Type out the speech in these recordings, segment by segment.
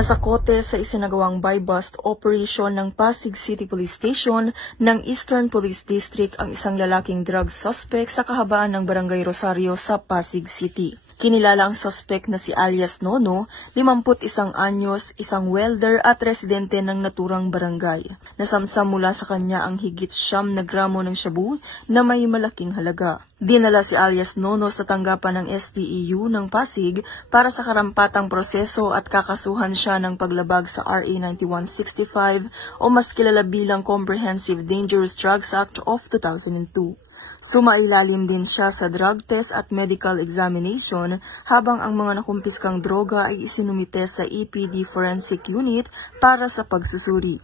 Nasakote sa isinagawang buy-bust operation ng Pasig City Police Station ng Eastern Police District ang isang lalaking drug suspect sa kahabaan ng Barangay Rosario sa Pasig City. Kinilala ang suspect na si alias Nono, 51 anyos, isang welder at residente ng naturang barangay. Nasamsam mula sa kanya ang higit 9 na gramo ng shabu na may malaking halaga. Dinala si alias Nono sa tanggapan ng STEU ng Pasig para sa karampatang proseso at kakasuhan siya ng paglabag sa RA 9165 o mas kilala bilang Comprehensive Dangerous Drugs Act of 2002. Sumailalim din siya sa drug test at medical examination habang ang mga nakumpiskang droga ay isinumite sa EPD Forensic Unit para sa pagsusuri.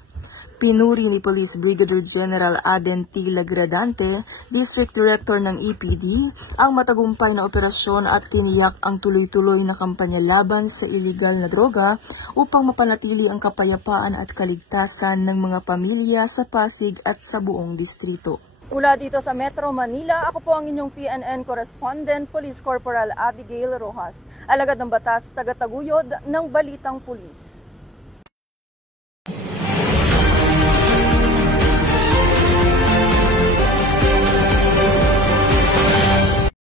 Pinuri ni Police Brigadier General Aden T. Lagradante, District Director ng EPD, ang matagumpay na operasyon at tiniyak ang tuloy-tuloy na kampanya laban sa iligal na droga upang mapanatili ang kapayapaan at kaligtasan ng mga pamilya sa Pasig at sa buong distrito. Mula dito sa Metro Manila, ako po ang inyong PNN Correspondent, Police Corporal Abigail Rojas, alagad ng batas, tagataguyod ng Balitang Pulis.